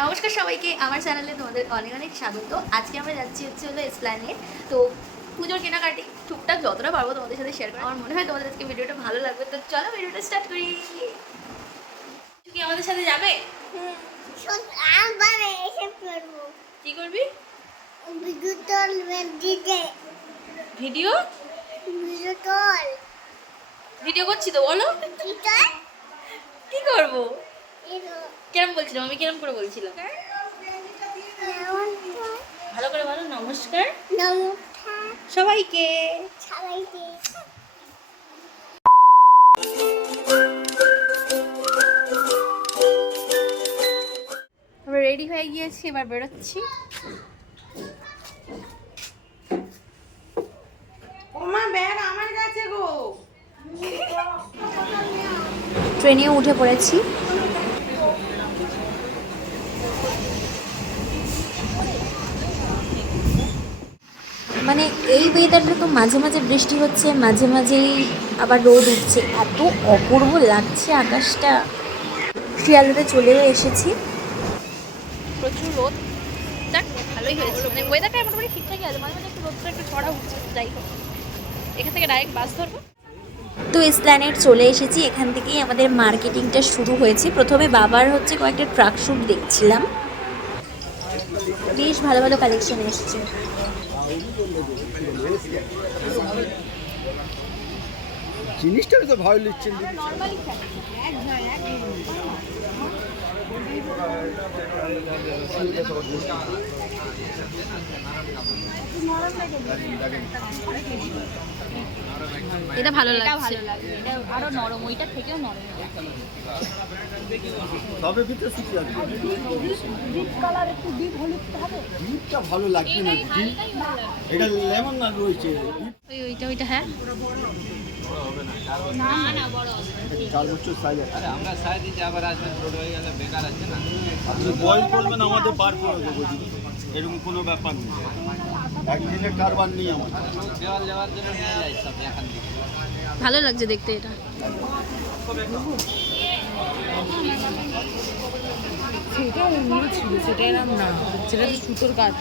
নমস্কার সবাইকে, আমার চ্যানেলে তোমাদের অনেক অনেক স্বাগত। আজকে আমরা যাচ্ছি হলো এসপ্ল্যানেড। তো পুজোর কেনাকাটি টুকটাক যতটা পারবো তোমাদের সাথে শেয়ার করি। আমার মনে হয় তোমাদের আজকে ভিডিওটা ভালো লাগবে। তো চলো ভিডিওটা স্টার্ট করি। কি আমাদের সাথে যাবে? কি করবি? ভিডিও ভিডিও করছি তো, বলো কি করবো? কেরম বলছিলাম আমি? কেরম করে বলছিলাম? ভালো করে বলো। নমস্কার সবাইকে। আমরা রেডি হয়ে গিয়েছি, এবার বেরোচ্ছি। ওমা ব্যাগ আমার কাছে গো। ট্রেনেও উঠে পড়েছি। মানে এই ওয়েদারটা তো মাঝে মাঝে বৃষ্টি হচ্ছে, মাঝে মাঝেই আবার রোদ উঠছে, এত অপূর্ব লাগছে আকাশটা। শিয়ালদাতে চলেও এসেছি। প্রচুর রোদ, যাক ভালোই হয়েছে, মানে ওয়েদারটা মোটামুটি ঠিকঠাকই আছে। মাঝে মাঝে একটু রোদটা একটু ছড়া উঠছে, যাই হোক। এখান থেকে ডাইরেক্ট বাস ধরবো। তো এসপ্ল্যানেড চলে এসেছি। এখান থেকেই আমাদের মার্কেটিংটা শুরু হয়েছে। প্রথমে বাবার কয়েকটা ট্রাক শ্যুট দেখছিলাম, বেশ ভালো ভালো কালেকশন এসেছে। জিনিসটা তো ভালো লিখছেন। এটা ভালো লাগছে, এটা আরো নরম, ওইটা থেকেও নরম। তবে ভিতরে সুতি আছে। ডিপ কালার, একটু ডিপ হলুদ হবে। ডিপটা ভালো লাগছে না। এটা লেমন না রয়েছে। ওইটা হ্যাঁ। না না বড় হবে। 4 বছর সাইজ আছে। আরে আমরা সাইজ দিতে আবার আসবেন, ছোট হয়ে গেলে বেকার আছে না। আপনি বয়েল করবেন, আমাদের বার করে দেবো। এরকম কোনো ব্যাপার নেই, একদিনের কারবার নেই আমাদের। দেওয়াল যাওয়ার জন্য নিয়ে যাই সব এখান থেকে। ভালো লাগছে দেখতে এটা। সেটা অন্য ছিল, সেটা এরম না, সেটা তো সুতোর কাজ।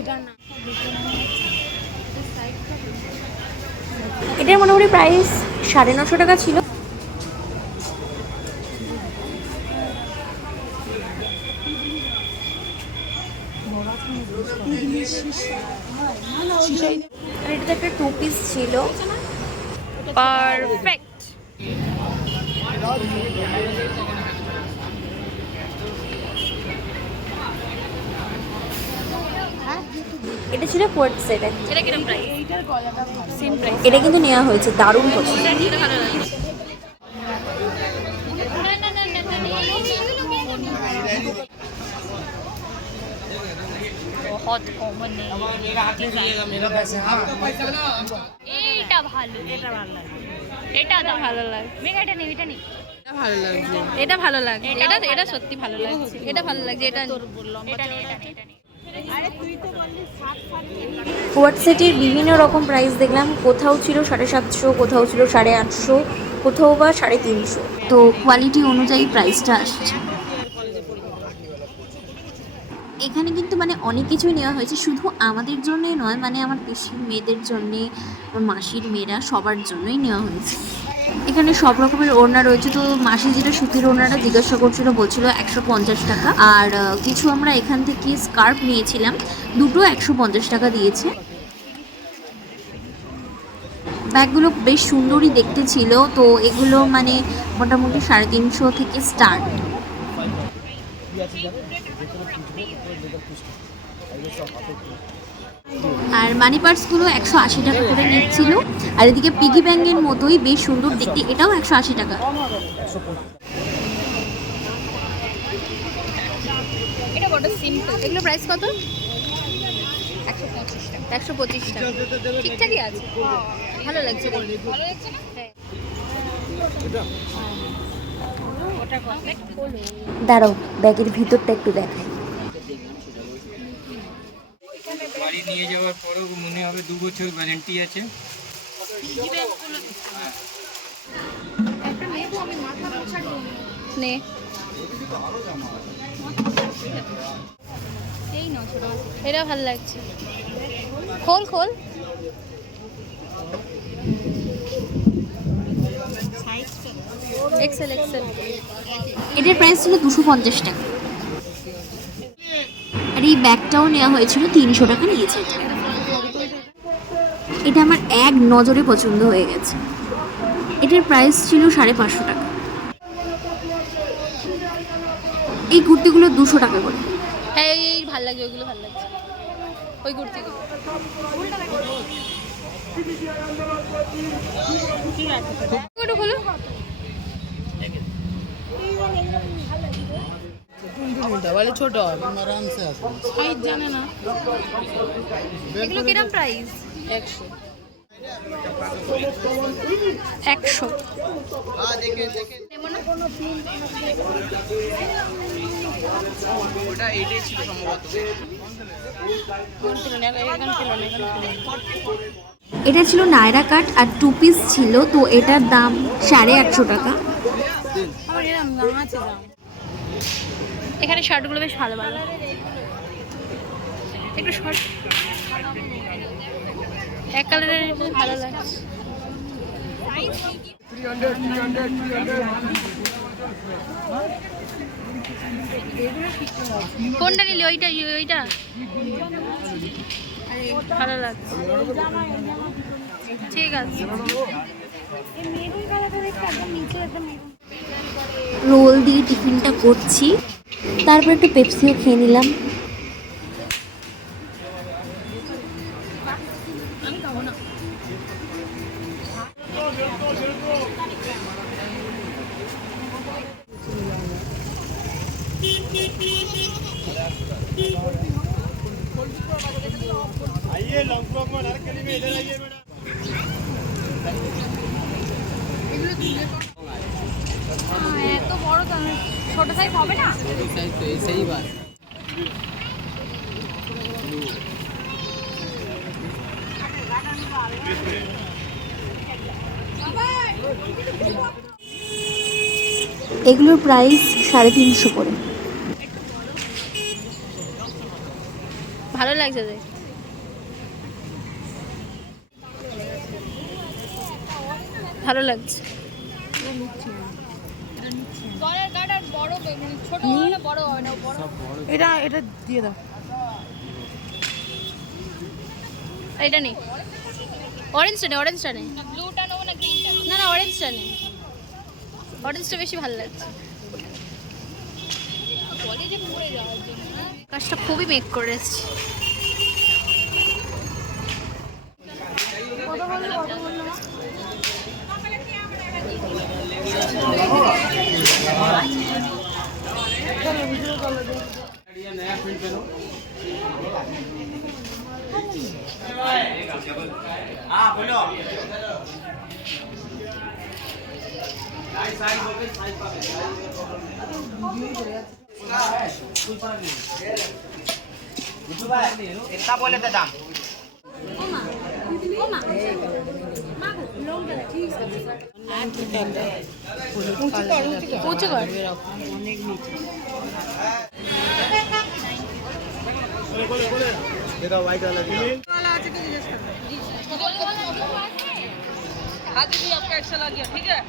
এটা না, এটার মোটামুটি প্রাইস 950 টাকা ছিল। আর এটাতে একটা 2 পিস ছিল, পারফেক্ট। এটা ছিল কোয়ার্ট সেট। এটা কিরকম প্রাইস? এইটার গলাটা ভালো। Same price. এটা কিন্তু নেওয়া হয়েছে, দারুণ পছন্দ। এটা ভালো লাগছে। बहुत कॉमन है। मेरा पैसा। हाँ এটা ভালো, এটা ভালো লাগে, এটা তো ভালো লাগে। এটা নেই, এটা নেই, এটা ভালো লাগছে। এটা ভালো লাগে, এটা সত্যি ভালো লাগছে। এটা ভালো লাগছে, এটা তোর বললাম এটা নেই, এটা নেই, এটা নেই। কোয়ার্ট সেটের বিভিন্ন রকম প্রাইস দেখলাম। কোথাও ছিল 750, কোথাও ছিল 850, কোথাও বা 350। তো কোয়ালিটি অনুযায়ী প্রাইসটা আসছে। এখানে কিন্তু মানে অনেক কিছুই নেওয়া হয়েছে, শুধু আমাদের জন্যই নয়, মানে আমার পিসির মেয়েদের জন্যে, আমার মাসির মেয়েরা, সবার জন্যই নেওয়া হয়েছে। এখানে সব রকমের ওড়না রয়েছে। তো মাসি যেটা সুতির ওড়নাটা জিজ্ঞাসা করছিল, বলছিল 150 টাকা। আর কিছু আমরা এখান থেকে স্কার্ফ নিয়েছিলাম, দুটো 150 টাকা দিয়েছে। ব্যাগগুলো বেশ সুন্দরই দেখতে ছিল। তো এগুলো মানে মোটামুটি 350 থেকে স্টার্ট। আর মানি পার্সগুলো 180 টাকা করে নিচ্ছিল। আর এদিকে পিগি ব্যাঙ্কের মতোই বেশ সুন্দর দেখতে, এটাও 180 টাকা। এটা বড় সিম্পল। এগুলো প্রাইস কত? 125 টাকা। 125 টাকা, ঠিকঠাকই আছে, ভালো লাগছে। ভালো লাগছে না? হ্যাঁ। ওটা কত? দাঁড়াও, ব্যাগের ভিতরটা একটু দেখাই। বাড়ি নিয়ে যাওয়ার পরেও মনে হবে 2 বছর গ্যারান্টি আছে। একটা নেবো আমি। নে এটা ভালো লাগছে। খোল খোল। Excel Excel. এটার প্রাইস ছিল 250 টাকা। আর এই ব্যাগটাও নেওয়া হয়েছিল 300 টাকা নিয়েছে। এটা আমার এক নজরে পছন্দ হয়ে গেছে। এটার প্রাইস ছিল 550 টাকা। এই কুর্তিগুলো 200 টাকা করে। হ্যাঁ এই ভালো লাগছে, ওইগুলো ভালো লাগছে, ওই কুর্তিগুলো। ওটা হলো বলে ছোট সাইজ জানে না। এগুলো কিরম প্রাইস? 100। 100। ওটা এটাই ছিল সম্ভবত। এটা ছিল নায়রা কাট আর 2 পিস ছিল, তো এটার দাম 150 টাকা। আমার এরকম দাম আছে দাম। এখানে শার্টগুলো বেশ ভালো ভালো, একটু শর্ট এক কালারের ভালো লাগছে। কোনটা নিলি? ওইটা ওইটা ভালো লাগছে, ঠিক আছে। রোল দিয়ে টিফিনটা করছি, তারপর একটু পেপসিও খেয়ে নিলাম। आइए लॉन्ग फ्रॉक में नरक करी में इधर आइए मैडम। এত বড় তো ছোট সাইজ হবে না? सही बात। এগুলোর প্রাইস 350 করে। ভালো লাগছে দেখ। ভালো লাগছে। এটা এটা দিয়ে দাও। এটা নেই, অরেঞ্জটা নেই, অরেঞ্জটা নেই। ব্লুটা নেবো না গ্রিনটা? না না অরেঞ্জটা নেই, অরেঞ্জটা বেশি ভালো লাগছে। কাজটা খুবই মেক করেছি। कितना बोले थे दाम? উঁচু কর। অনেক নিচে। देखा व्हाइट वाला दिया। आपका एक्स्ट्रा लग गया, ठीक है?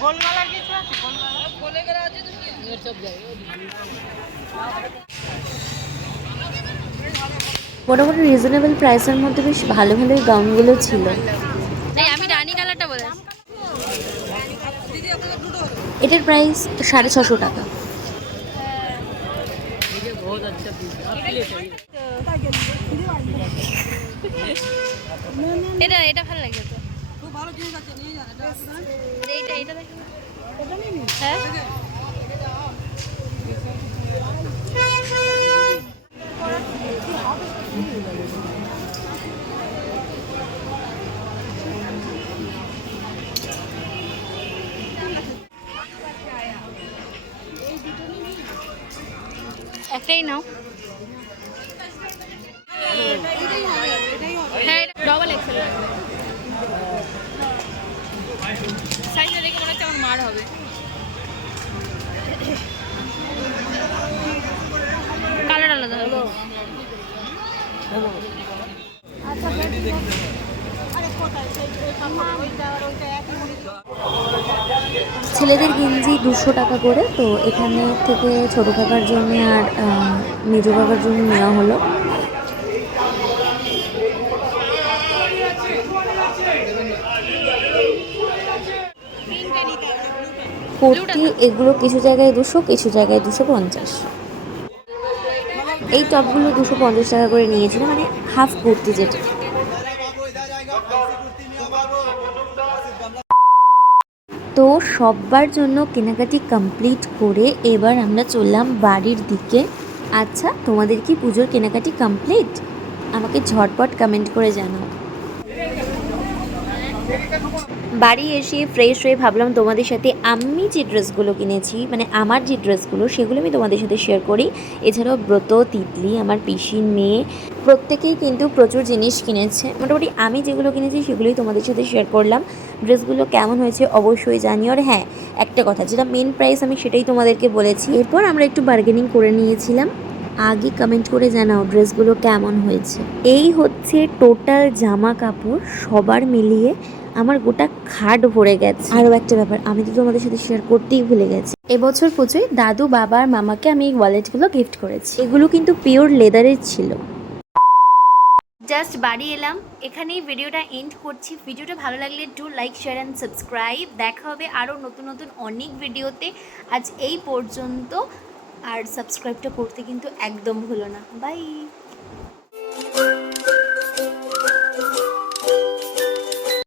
गोल वाला की गोले करा आज तो सब जाएगा। মোটামুটি রিজনেবল প্রাইসের মধ্যে বেশ ভালো ভালোই গাউনগুলো ছিল। এই আমি রানী কালারটা বলেছি। এটার প্রাইস 650 টাকা। बहुत अच्छा पीस है। आपके लिए चाहिए। এটা এটা ভালো লাগছে তো। খুব ভালো জিনিস আছে, নিয়ে যান। এইটা এটা দেখো। হ্যাঁ একটাই নাও। হ্যাঁ ডবল এক্সেল সাইজটা দেখে মনে হচ্ছে আমার মার হবে। কালার আলাদা হবে। ছেলেদের গেঞ্জি 200 টাকা করে, তো এখানে থেকে ছোটো কাকার জন্য আর মেজো কাকার জন্য নেওয়া হলো। কুর্তি এগুলো কিছু জায়গায় 200, কিছু জায়গায় 250। এই টপগুলো 250 টাকা করে নিয়েছিল, মানে হাফ কুর্তি যেটা। তো সবার জন্য কেনাকাটি কমপ্লিট করে এবার আমরা চললাম বাড়ির দিকে। আচ্ছা, তোমাদের কি পুজোর কেনাকাটি কমপ্লিট? আমাকে ঝটপট কমেন্ট করে জানাও। বাড়ি এসে ফ্রেশ হয়ে ভাবলাম তোমাদের সাথে আমি যে ড্রেসগুলো কিনেছি, মানে আমার যে ড্রেসগুলো, সেগুলো আমি তোমাদের সাথে শেয়ার করি। এছাড়াও ব্রত, তিতলি, আমার পিসির মেয়ে, প্রত্যেকেই কিন্তু প্রচুর জিনিস কিনেছে। মোটামুটি আমি যেগুলো কিনেছি সেগুলোই তোমাদের সাথে শেয়ার করলাম। ড্রেসগুলো কেমন হয়েছে অবশ্যই জানিও। আর হ্যাঁ, একটা কথা, যেটা মেন প্রাইস আমি সেটাই তোমাদেরকে বলেছি। এরপর আমরা একটু বার্গেনিং করে নিয়েছিলাম। আগে কমেন্ট করে জানাও ড্রেসগুলো কেমন হয়েছে। এই হচ্ছে টোটাল জামা কাপড়, সবার মিলিয়ে আমার গোটা খাট ভরে গেছে। আরও একটা ব্যাপার আমি তো তোমাদের সাথে শেয়ার করতেই ভুলে গেছি, এবছর পুজোয় দাদু, বাবা আর মামাকে আমি এই ওয়ালেটগুলো গিফট করেছি। এগুলো কিন্তু পিওর লেদারের ছিল। জাস্ট বাড়ি এলাম, এখানেই ভিডিওটা এন্ড করছি। ভিডিওটা ভালো লাগলে do like, share and subscribe. দেখা হবে আরও নতুন নতুন অনেক ভিডিওতে। আজ এই পর্যন্ত, আর সাবস্ক্রাইবটা করতে কিন্তু একদম ভুলো না। বাই।